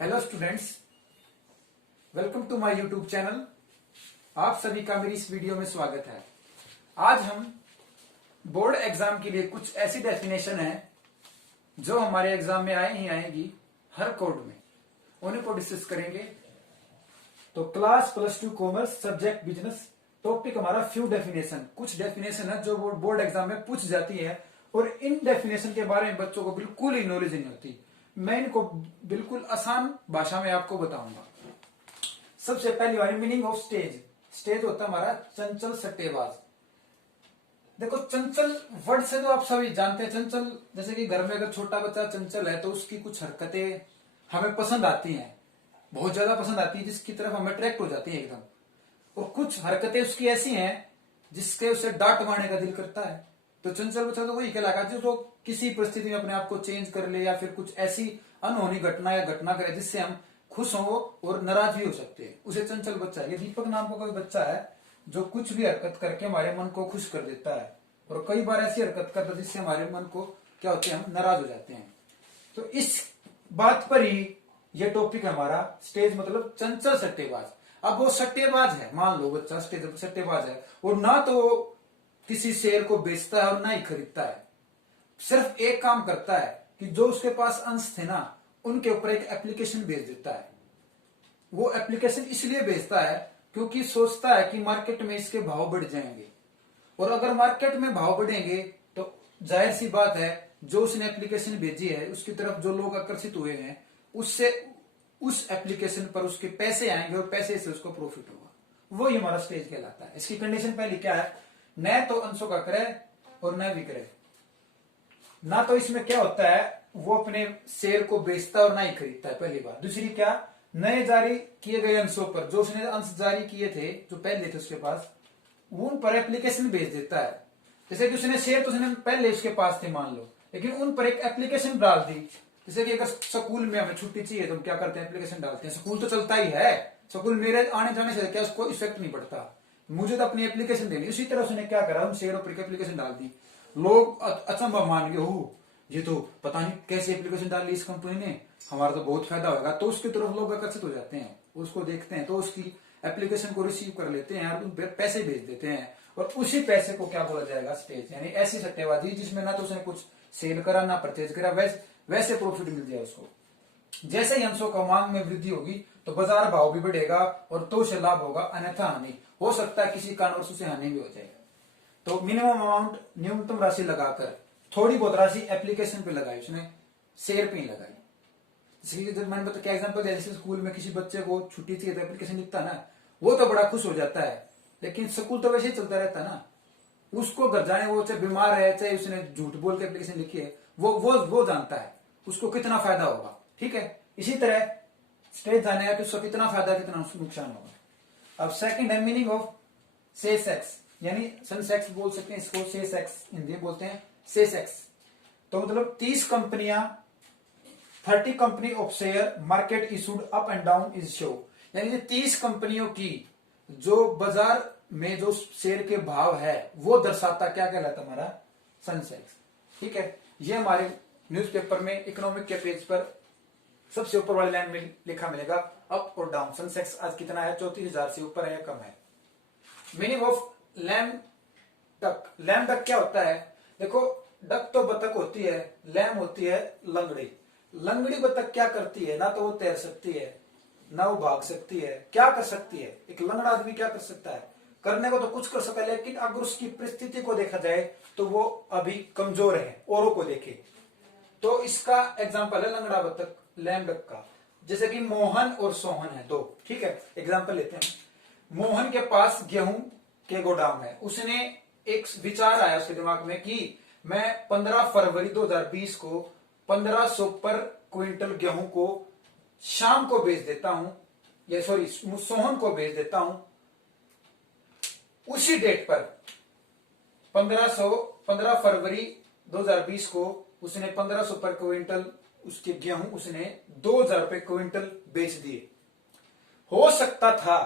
Hello students, welcome to my YouTube channel. आप सभी का मेरी इस वीडियो में स्वागत है। आज हम बोर्ड एग्जाम के लिए कुछ ऐसी डेफिनेशन है जो हमारे एग्जाम में आए ही आएगी हर कोड में, उन्हीं को डिस्कस करेंगे। तो class +2 commerce subject business, topic हमारा फ्यू डेफिनेशन। कुछ डेफिनेशन है जो बोर्ड एग्जाम में पूछ जाती है और इन डेफिनेशन के बारे में बच्चों को बिल्कुल ही नॉलेज नहीं होती। मैं इनको बिल्कुल आसान भाषा में आपको बताऊंगा। सबसे पहली वाली मीनिंग ऑफ स्टेज। स्टेज होता है हमारा चंचल सट्टेबाज। देखो, चंचल वर्ड से तो आप सभी जानते हैं। चंचल जैसे कि घर में अगर छोटा बच्चा चंचल है तो उसकी कुछ हरकतें हमें पसंद आती हैं, बहुत ज्यादा पसंद आती है, जिसकी तरफ हम अट्रैक्ट हो जाती है एकदम। और कुछ हरकतें उसकी ऐसी हैं जिसके उसे डांट मारने का दिल करता है। तो चंचल बच्चा तो वही कहलाएगा जो तो किसी परिस्थिति में अपने आप को चेंज कर ले या फिर कुछ ऐसी अनहोनी घटना या घटना करे जिससे हम खुश हो और नाराज भी हो सकते हैं, उसे चंचल बच्चा है। ये दीपक नाम का कोई बच्चा है जो कुछ भी हरकत करके हमारे मन को खुश कर देता है, और कई बार ऐसी हरकत करता है जिससे हमारे मन को क्या होते हैं, हम नाराज हो जाते हैं। तो इस बात पर ही ये टॉपिक है हमारा। स्टेज मतलब चंचल सट्टेबाज। अब वो सट्टेबाज है, मान लो बच्चा सट्टेबाज है और ना तो किसी शेयर को बेचता है और ना ही खरीदता है। सिर्फ एक काम करता है कि जो उसके पास अंश थे ना, उनके ऊपर एक एप्लीकेशन भेज देता है। वो एप्लीकेशन इसलिए भेजता है क्योंकि सोचता है कि मार्केट में इसके भाव बढ़ जाएंगे, और अगर मार्केट में भाव बढ़ेंगे तो जाहिर सी बात है जो उसने एप्लीकेशन भेजी है उसकी तरफ जो लोग आकर्षित हुए हैं उससे उस एप्लीकेशन पर उसके पैसे आएंगे और पैसे से उसको प्रॉफिट होगा। वही हमारा स्टेज कहलाता है। इसकी कंडीशन पहली क्या है, न तो अंशों का क्रय और न विक्रय। ना तो इसमें क्या होता है वो अपने शेयर को बेचता है और ना ही खरीदता है, पहली बात। दूसरी क्या, नए जारी किए गए अंशों पर, जो उसने अंश जारी किए थे जो पहले थे उसके पास, उन पर एप्लीकेशन भेज देता है। जैसे कि उसने शेयर तो उसने पहले उसके पास थे मान लो, लेकिन उन पर एक एप्लीकेशन डाल दी। जैसे कि अगर स्कूल में हमें छुट्टी चाहिए तो हम क्या करते हैं, एप्लीकेशन डालते हैं। स्कूल तो चलता ही है, स्कूल मेरे आने जाने से क्या उसको इफेक्ट नहीं पड़ता, मुझे तो अपनी एप्लीकेशन देनी। उसी तरह उसने क्या करा, उन शेयरों पर एप्लीकेशन डाल दी। लोग अचंभा मान गए, ये तो पता नहीं कैसी एप्लीकेशन डाल ली इस कंपनी ने, हमारा तो बहुत फायदा होगा। तो उसकी तरफ लोग आकर्षित हो जाते हैं, उसको देखते हैं, तो उसकी एप्लीकेशन को रिसीव कर लेते हैं और उन पर पैसे भेज देते हैं। और उसी पैसे को क्या बोला जाएगा, स्टेज। यानी ऐसी सट्टेबाजी जिसमें ना तो उसने कुछ सेल करा ना परचेज करा, वैसे प्रॉफिट मिल जाए उसको। जैसे ही अंशों का मांग में वृद्धि होगी तो बाजार भाव भी बढ़ेगा और तो से लाभ होगा, अन्यथा हानि हो सकता है, किसी कारणवश उसे हानि भी हो जाएगा। तो मिनिमम अमाउंट, न्यूनतम राशि लगाकर थोड़ी बहुत राशि एप्लीकेशन पे लगाई, उसने शेयर पे ही लगाई। जैसे जब मैंने बताया क्या एग्जांपल दिया, जैसे स्कूल में किसी बच्चे को छुट्टी चाहिए तो एप्लीकेशन लिखता ना, वो तो बड़ा खुश हो जाता है, लेकिन स्कूल तो वैसे ही चलता रहता ना। उसको घर जाने, वो चाहे बीमार है चाहे उसने झूठ बोल के एप्लीकेशन लिखी है, वो जानता है उसको कितना फायदा होगा। ठीक है, इसी तरह स्टेज जाने का कि उसको कितना फायदा कितना नुकसान होगा। अब सेकंड है मीनिंग ऑफ से सेक्स, यानी सन सेक्स बोल सकते हैं इसको, से सेक्स हिंदी में बोलते हैं से सेक्स। तो मतलब 30 कंपनियां, 30 company of share market issued up and down is show. यानी 30 कंपनियों की जो बाजार में जो शेयर के भाव है वो दर्शाता, क्या कहलाता हमारा, सन सेक्स। ठीक है, ये हमारे न्यूज़पेपर में इकोनॉमिक के पेज पर सबसे ऊपर वाली लाइन में लिखा मिलेगा, अप और डाउन। सन सेक्स आज कितना है, 34,000 से ऊपर है या कम है। Meaning of lame duck. Lame duck क्या होता है, देखो डक तो बतख होती है, लैम होती है लंगड़ी। लंगड़ी बतख क्या करती है, ना तो वो तैर सकती है ना वो भाग सकती है। क्या कर सकती है, एक लंगड़ा आदमी क्या कर सकता है, करने को तो कुछ कर सकता है, लेकिन अगर उसकी परिस्थिति को देखा जाए तो वो अभी कमजोर है, औरों को देखे तो। इसका एग्जाम्पल है लंगड़ा बतख, लैम डक का। जैसे कि मोहन और सोहन है दो, ठीक है, एग्जाम्पल लेते हैं। मोहन के पास गेहूं के गोदाम है, उसने एक विचार आया उसके दिमाग में कि मैं 15 फरवरी 2020 को 1500 पर क्विंटल गेहूं को शाम को बेच देता हूं, या सॉरी सोहन को बेच देता हूं। उसी डेट पर 15 फरवरी 2020 को उसने 1500 पर क्विंटल उसके गेहूं उसने 2000 रुपए क्विंटल बेच दिए। हो सकता था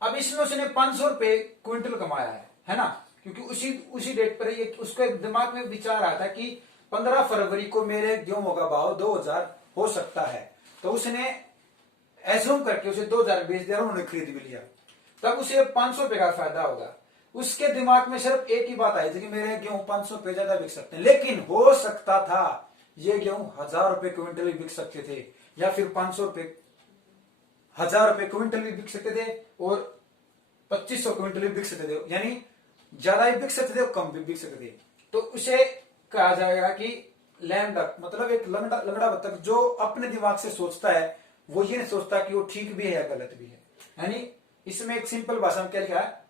अब इसमें उसने 500 रुपए क्विंटल कमाया है ना, क्योंकि उसी डेट पर ये उसके दिमाग में विचार आता कि 15 फरवरी को मेरे गेहूं का भाव 2000 हो सकता है। तो उसने एज्यूम करके उसे 2000 बेच दिया और उन्होंने खरीद भी लिया, तब उसे 500 रुपए का फायदा होगा। उसके दिमाग में सिर्फ एक ही बात आई थी कि मेरे गेहूं 500 रुपए ज्यादा बिक सकते हैं, लेकिन हो सकता था ये गेहूं 1000 रुपए क्विंटल भी बिक सकते थे, या फिर 500 रुपए 1000 रुपए क्विंटल भी बिक सकते थे और 2500 क्विंटल भी बिक सकते थे, यानी ज्यादा भी बिक सकते थे और कम भी बिक सकते थे। तो उसे कहा जाएगा कि लैम डक, मतलब एक लंगड़ा बतख जो अपने दिमाग से सोचता है, वो ये नहीं सोचता कि वो ठीक भी है या गलत भी है। यानी इसमें एक सिंपल भाषा में क्या लिखा है,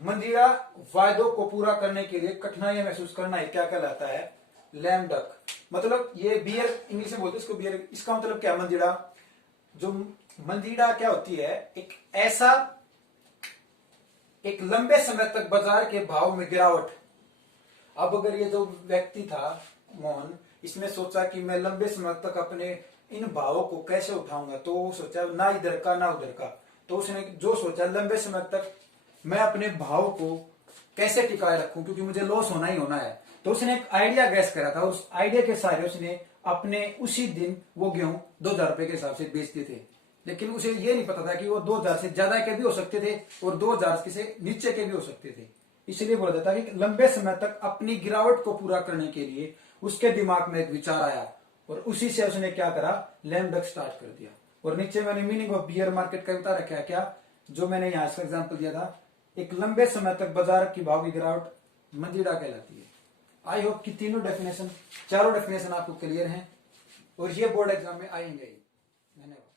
मंदिरा वायदों को पूरा करने के लिए कठिनाइयां महसूस करना ही क्या कहलाता है, लैम डक। मतलब ये बियर इंग्लिश में बोलते हैं इसको बियर, इसका मतलब क्या, मंदिरा। जो मंदिरा क्या होती है, एक ऐसा एक लंबे समय तक बाजार के भाव में गिरावट। अब अगर ये जो व्यक्ति था मोहन, इसने सोचा कि मैं लंबे समय तक अपने इन भावों को कैसे उठाऊंगा, तो वो सोचा ना इधर का ना उधर का, तो उसने जो सोचा लंबे समय तक मैं अपने भाव को कैसे टिकाए रखूं, क्योंकि मुझे लॉस होना ही होना है। तो उसने एक आइडिया गैस करा था, उस आइडिया के सहारे उसने अपने उसी दिन वो गेहूं 2000 रुपए के हिसाब से बेचते थे, लेकिन उसे ये नहीं पता था कि वो 2000 से ज्यादा के भी हो सकते थे और 2000 से नीचे के भी हो सकते थे। इसलिए बोला जाता है कि लंबे समय तक अपनी गिरावट को पूरा करने के लिए उसके दिमाग में एक विचार आया और उसी से उसने क्या करा, लैम डक स्टार्ट कर दिया। और नीचे मैंने मीनिंग ऑफ बियर मार्केट का बता रखा है क्या, जो मैंने यहां इसका एग्जाम्पल दिया था, एक लंबे समय तक बाजार की भाव की गिरावट मंदिरा कहलाती है। आई होप कि चारों डेफिनेशन आपको क्लियर हैं और ये बोर्ड एग्जाम में आएंगे। धन्यवाद।